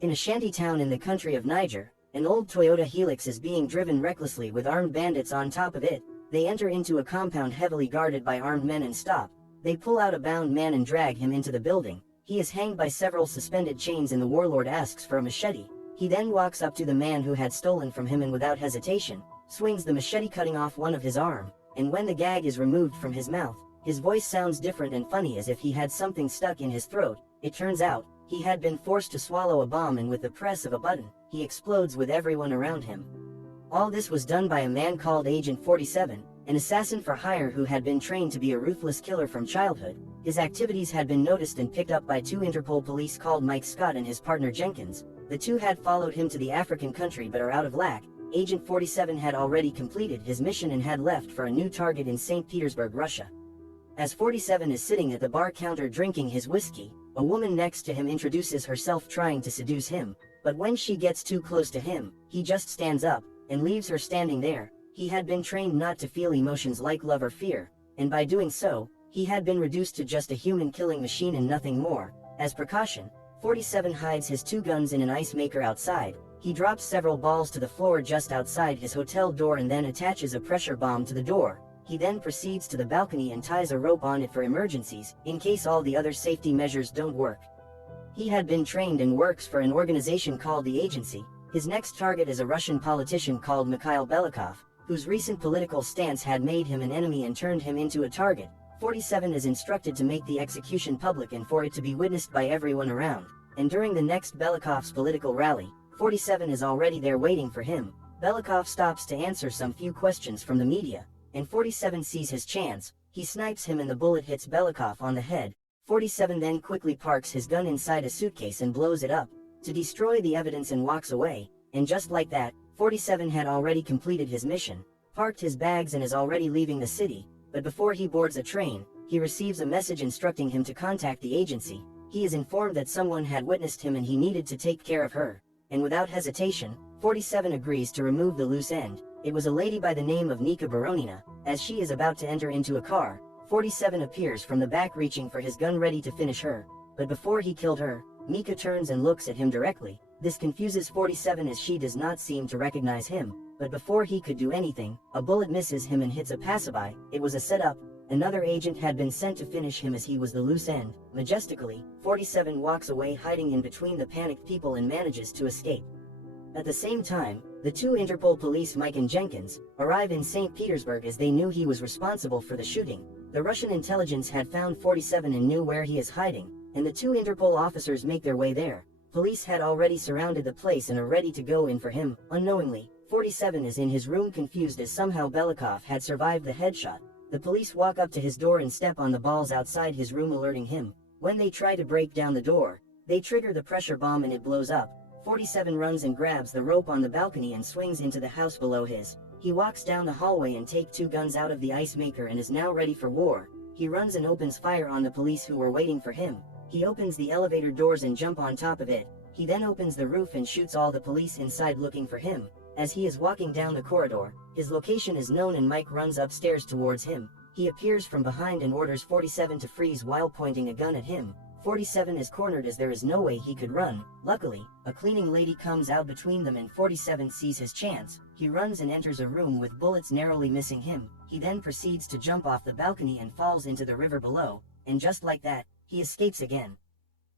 In a shanty town in the country of Niger, an old Toyota Helix is being driven recklessly with armed bandits on top of it. They enter into a compound heavily guarded by armed men and stop. They pull out a bound man and drag him into the building. He is hanged by several suspended chains and the warlord asks for a machete. He then walks up to the man who had stolen from him and without hesitation, swings the machete cutting off one of his arm, and when the gag is removed from his mouth, his voice sounds different and funny as if he had something stuck in his throat. It turns out, he had been forced to swallow a bomb and with the press of a button, he explodes with everyone around him. All this was done by a man called Agent 47, an assassin for hire who had been trained to be a ruthless killer from childhood. His activities had been noticed and picked up by two Interpol police called Mike Scott and his partner Jenkins. The two had followed him to the African country but are out of luck. Agent 47 had already completed his mission and had left for a new target in St. Petersburg, Russia. As 47 is sitting at the bar counter drinking his whiskey, a woman next to him introduces herself trying to seduce him, but when she gets too close to him, he just stands up and leaves her standing there. He had been trained not to feel emotions like love or fear, and by doing so, he had been reduced to just a human killing machine and nothing more. As precaution, 47 hides his two guns in an ice maker outside. He drops several balls to the floor just outside his hotel door and then attaches a pressure bomb to the door. He then proceeds to the balcony and ties a rope on it for emergencies, in case all the other safety measures don't work. He had been trained and works for an organization called the Agency. His next target is a Russian politician called Mikhail Belikov, whose recent political stance had made him an enemy and turned him into a target. 47 is instructed to make the execution public and for it to be witnessed by everyone around. And during the next Belikov's political rally, 47 is already there waiting for him. Belikov stops to answer some few questions from the media, and 47 sees his chance. He snipes him and the bullet hits Belikov on the head. 47 then quickly parks his gun inside a suitcase and blows it up to destroy the evidence and walks away. And just like that, 47 had already completed his mission, parked his bags and is already leaving the city. But before he boards a train, he receives a message instructing him to contact the agency. He is informed that someone had witnessed him and he needed to take care of her. And without hesitation, 47 agrees to remove the loose end. It was a lady by the name of Nika Baronina. As she is about to enter into a car, 47 appears from the back reaching for his gun ready to finish her. But before he killed her, Nika turns and looks at him directly. This confuses 47 as she does not seem to recognize him. But before he could do anything, a bullet misses him and hits a passerby. It was a setup. Another agent had been sent to finish him as he was the loose end. Majestically, 47 walks away hiding in between the panicked people and manages to escape. At the same time, the two Interpol police Mike and Jenkins arrive in St. Petersburg as they knew he was responsible for the shooting. The Russian intelligence had found 47 and knew where he is hiding, and the two Interpol officers make their way there. Police had already surrounded the place and are ready to go in for him. Unknowingly, 47 is in his room confused as somehow Belikov had survived the headshot. The police walk up to his door and step on the balls outside his room alerting him. When they try to break down the door, they trigger the pressure bomb and it blows up. 47 runs and grabs the rope on the balcony and swings into the house below his. He walks down the hallway and takes two guns out of the ice maker and is now ready for war. He runs and opens fire on the police who were waiting for him. He opens the elevator doors and jump on top of it. He then opens the roof and shoots all the police inside looking for him. As he is walking down the corridor, his location is known and Mike runs upstairs towards him. He appears from behind and orders 47 to freeze while pointing a gun at him. 47 is cornered as there is no way he could run. Luckily, a cleaning lady comes out between them and 47 sees his chance. He runs and enters a room with bullets narrowly missing him. He then proceeds to jump off the balcony and falls into the river below, and just like that, he escapes again.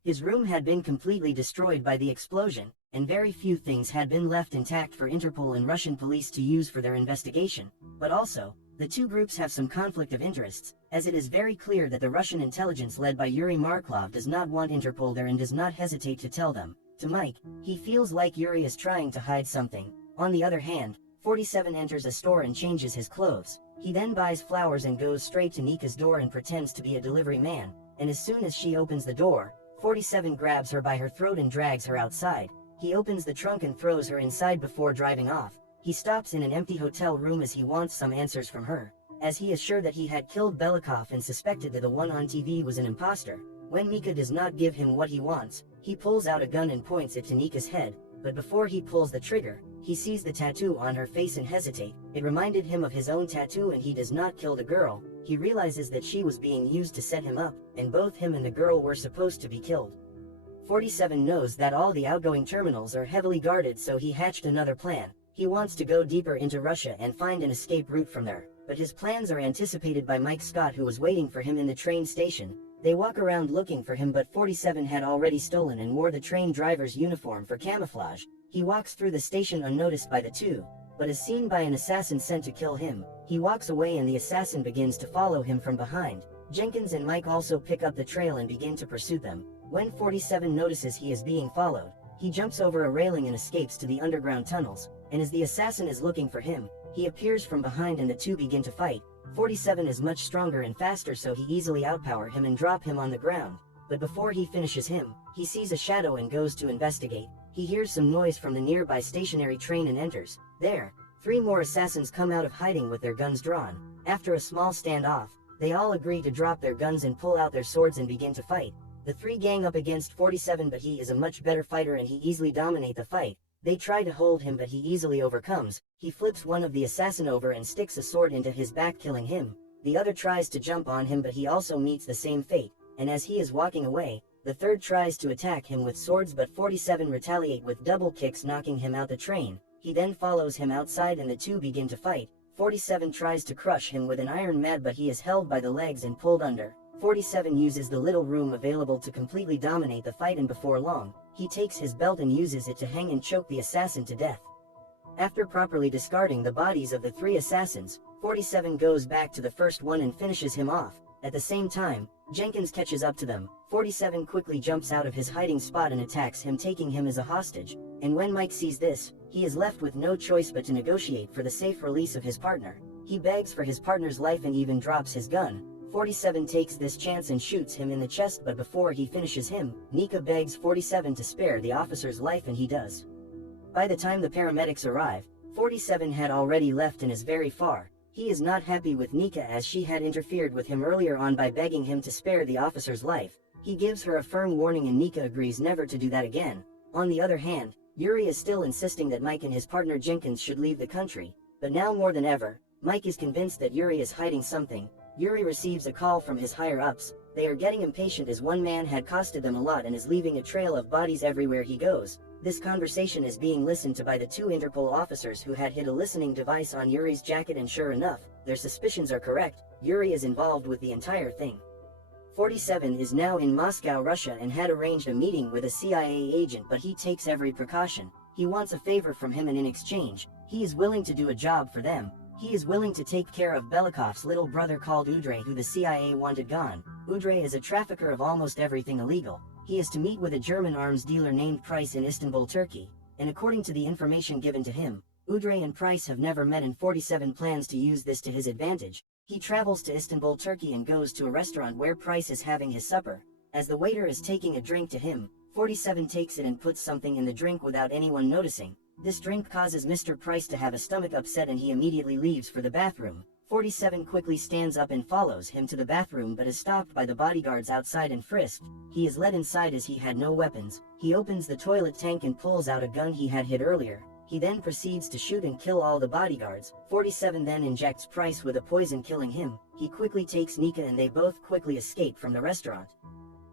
His room had been completely destroyed by the explosion, and very few things had been left intact for Interpol and Russian police to use for their investigation. But also, the two groups have some conflict of interests, as it is very clear that the Russian intelligence led by Yuri Marklov does not want Interpol there and does not hesitate to tell them. To Mike, he feels like Yuri is trying to hide something. On the other hand, 47 enters a store and changes his clothes. He then buys flowers and goes straight to Nika's door and pretends to be a delivery man, and as soon as she opens the door, 47 grabs her by her throat and drags her outside. He opens the trunk and throws her inside before driving off. He stops in an empty hotel room as he wants some answers from her, as he is sure that he had killed Belikov and suspected that the one on TV was an imposter. When Nika does not give him what he wants, he pulls out a gun and points it to Nika's head, but before he pulls the trigger, he sees the tattoo on her face and hesitate. It reminded him of his own tattoo and he does not kill the girl. He realizes that she was being used to set him up, and both him and the girl were supposed to be killed. 47 knows that all the outgoing terminals are heavily guarded, so he hatched another plan. He wants to go deeper into Russia and find an escape route from there. But his plans are anticipated by Mike Scott, who was waiting for him in the train station. They walk around looking for him, but 47 had already stolen and wore the train driver's uniform for camouflage. He walks through the station unnoticed by the two, but is seen by an assassin sent to kill him. He walks away and the assassin begins to follow him from behind. Jenkins and Mike also pick up the trail and begin to pursue them. When 47 notices he is being followed, he jumps over a railing and escapes to the underground tunnels, and as the assassin is looking for him, he appears from behind and the two begin to fight. 47 is much stronger and faster, so he easily outpower him and drop him on the ground. But before he finishes him, he sees a shadow and goes to investigate. He hears some noise from the nearby stationary train and enters. There, 3 more assassins come out of hiding with their guns drawn. After a small standoff, they all agree to drop their guns and pull out their swords and begin to fight. The 3 gang up against 47, but he is a much better fighter and he easily dominates the fight. They try to hold him, but he easily overcomes. He flips one of the assassin over and sticks a sword into his back, killing him. The other tries to jump on him, but he also meets the same fate, and as he is walking away, the third tries to attack him with swords, but 47 retaliate with double kicks, knocking him out the train. He then follows him outside and the two begin to fight. 47 tries to crush him with an iron mat, but he is held by the legs and pulled under. 47 uses the little room available to completely dominate the fight, and before long, he takes his belt and uses it to hang and choke the assassin to death. After properly discarding the bodies of the 3 assassins, 47 goes back to the first one and finishes him off. At the same time, Jenkins catches up to them. 47 quickly jumps out of his hiding spot and attacks him, taking him as a hostage. And when Mike sees this, he is left with no choice but to negotiate for the safe release of his partner. He begs for his partner's life and even drops his gun. 47 takes this chance and shoots him in the chest, but before he finishes him, Nika begs 47 to spare the officer's life, and he does. By the time the paramedics arrive, 47 had already left and is very far. He is not happy with Nika, as she had interfered with him earlier on by begging him to spare the officer's life. He gives her a firm warning and Nika agrees never to do that again. On the other hand, Yuri is still insisting that Mike and his partner Jenkins should leave the country, but now more than ever, Mike is convinced that Yuri is hiding something. Yuri receives a call from his higher-ups. They are getting impatient as one man had costed them a lot and is leaving a trail of bodies everywhere he goes. This conversation is being listened to by the 2 Interpol officers who had hid a listening device on Yuri's jacket, and sure enough, their suspicions are correct. Yuri is involved with the entire thing. 47 is now in Moscow, Russia, and had arranged a meeting with a CIA agent, but he takes every precaution. He wants a favor from him, and in exchange, he is willing to do a job for them. He is willing to take care of Belikov's little brother called Udray, who the CIA wanted gone. Udray is a trafficker of almost everything illegal. He is to meet with a German arms dealer named Price in Istanbul, Turkey, and according to the information given to him, Udray and Price have never met, and 47 plans to use this to his advantage. He travels to Istanbul, Turkey, and goes to a restaurant where Price is having his supper. As the waiter is taking a drink to him, 47 takes it and puts something in the drink without anyone noticing. This drink causes Mr. Price to have a stomach upset and he immediately leaves for the bathroom. 47 quickly stands up and follows him to the bathroom, but is stopped by the bodyguards outside and frisked. He is led inside as he had no weapons. He opens the toilet tank and pulls out a gun he had hid earlier. He then proceeds to shoot and kill all the bodyguards. 47 then injects Price with a poison, killing him. He quickly takes Nika and they both quickly escape from the restaurant.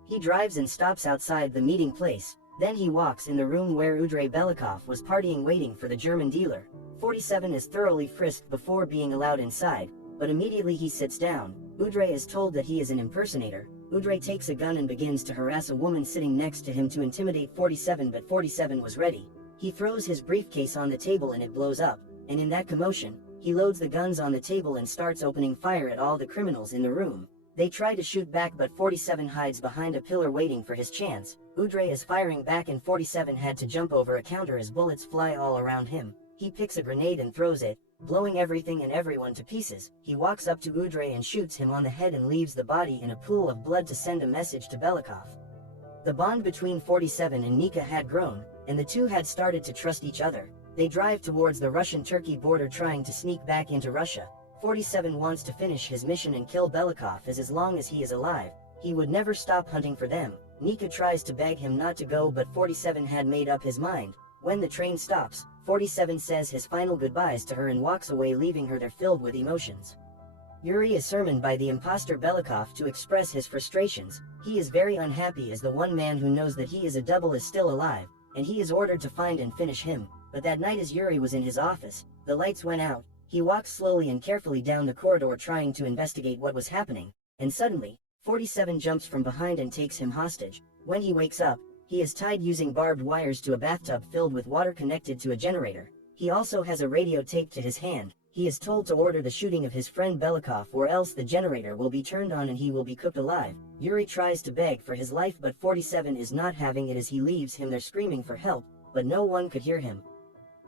He drives and stops outside the meeting place. Then he walks in the room where Udray Belikov was partying, waiting for the German dealer. 47 is thoroughly frisked before being allowed inside, but immediately he sits down. Udray is told that he is an impersonator. Udray takes a gun and begins to harass a woman sitting next to him to intimidate 47, but 47 was ready. He throws his briefcase on the table and it blows up, and in that commotion, he loads the guns on the table and starts opening fire at all the criminals in the room. They try to shoot back, but 47 hides behind a pillar waiting for his chance. Udray is firing back and 47 had to jump over a counter as bullets fly all around him. He picks a grenade and throws it, blowing everything and everyone to pieces. He walks up to Udray and shoots him on the head and leaves the body in a pool of blood to send a message to Belikov. The bond between 47 and Nika had grown, and the two had started to trust each other. They drive towards the Russian-Turkey border trying to sneak back into Russia. 47 wants to finish his mission and kill Belikov, as long as he is alive, he would never stop hunting for them. Nika tries to beg him not to go, but 47 had made up his mind. When the train stops, 47 says his final goodbyes to her and walks away, leaving her there filled with emotions. Yuri is summoned by the imposter Belikov to express his frustrations. He is very unhappy as the one man who knows that he is a double is still alive, and he is ordered to find and finish him. But that night as Yuri was in his office, the lights went out. He walks slowly and carefully down the corridor trying to investigate what was happening, and suddenly, 47 jumps from behind and takes him hostage. When he wakes up, he is tied using barbed wires to a bathtub filled with water connected to a generator. He also has a radio taped to his hand. He is told to order the shooting of his friend Belikov or else the generator will be turned on and he will be cooked alive. Yuri tries to beg for his life but 47 is not having it as he leaves him there screaming for help, but no one could hear him.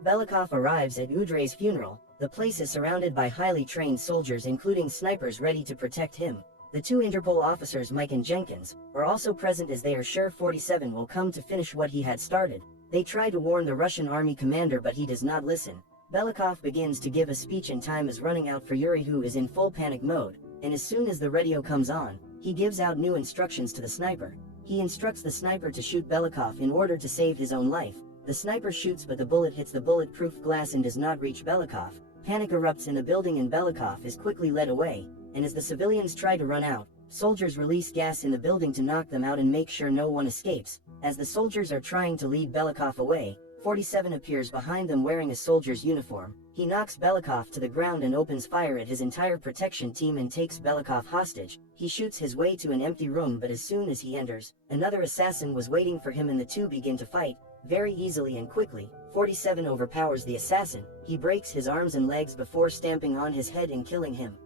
Belikov arrives at Udray's funeral. The place is surrounded by highly trained soldiers including snipers ready to protect him. The two Interpol officers Mike and Jenkins are also present as they are sure 47 will come to finish what he had started. They try to warn the Russian army commander but he does not listen. Belikov begins to give a speech and time is running out for Yuri who is in full panic mode, and as soon as the radio comes on, he gives out new instructions to the sniper. He instructs the sniper to shoot Belikov in order to save his own life. The sniper shoots but the bullet hits the bulletproof glass and does not reach Belikov. Panic erupts in the building and Belikov is quickly led away, and as the civilians try to run out, soldiers release gas in the building to knock them out and make sure no one escapes. As the soldiers are trying to lead Belikov away, 47 appears behind them wearing a soldier's uniform. He knocks Belikov to the ground and opens fire at his entire protection team and takes Belikov hostage. He shoots his way to an empty room but as soon as he enters, another assassin was waiting for him and the two begin to fight, very easily and quickly. 47 overpowers the assassin. He breaks his arms and legs before stamping on his head and killing him.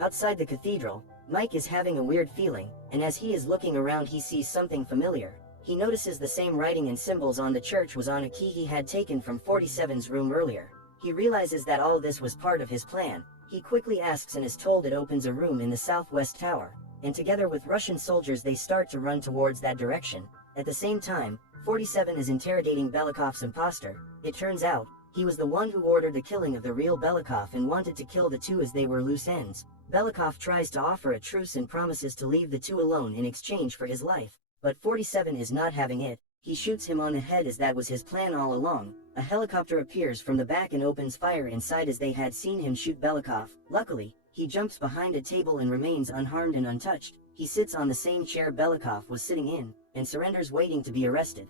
Outside the cathedral, Mike is having a weird feeling, and as he is looking around he sees something familiar. He notices the same writing and symbols on the church was on a key he had taken from 47's room earlier. He realizes that all this was part of his plan. He quickly asks and is told it opens a room in the southwest tower, and together with Russian soldiers they start to run towards that direction. At the same time, 47 is interrogating Belikov's imposter. It turns out, he was the one who ordered the killing of the real Belikov and wanted to kill the two as they were loose ends. Belikov tries to offer a truce and promises to leave the two alone in exchange for his life. But 47 is not having it. He shoots him on the head as that was his plan all along. A helicopter appears from the back and opens fire inside as they had seen him shoot Belikov. Luckily, he jumps behind a table and remains unharmed and untouched. He sits on the same chair Belikov was sitting in, and surrenders waiting to be arrested.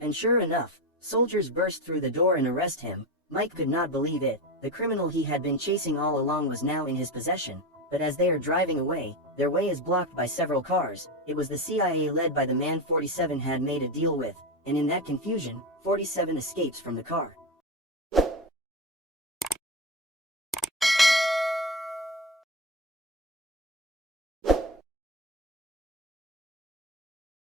And sure enough, soldiers burst through the door and arrest him. Mike could not believe it. The criminal he had been chasing all along was now in his possession. But as they are driving away, their way is blocked by several cars. It was the CIA led by the man 47 had made a deal with, and in that confusion, 47 escapes from the car.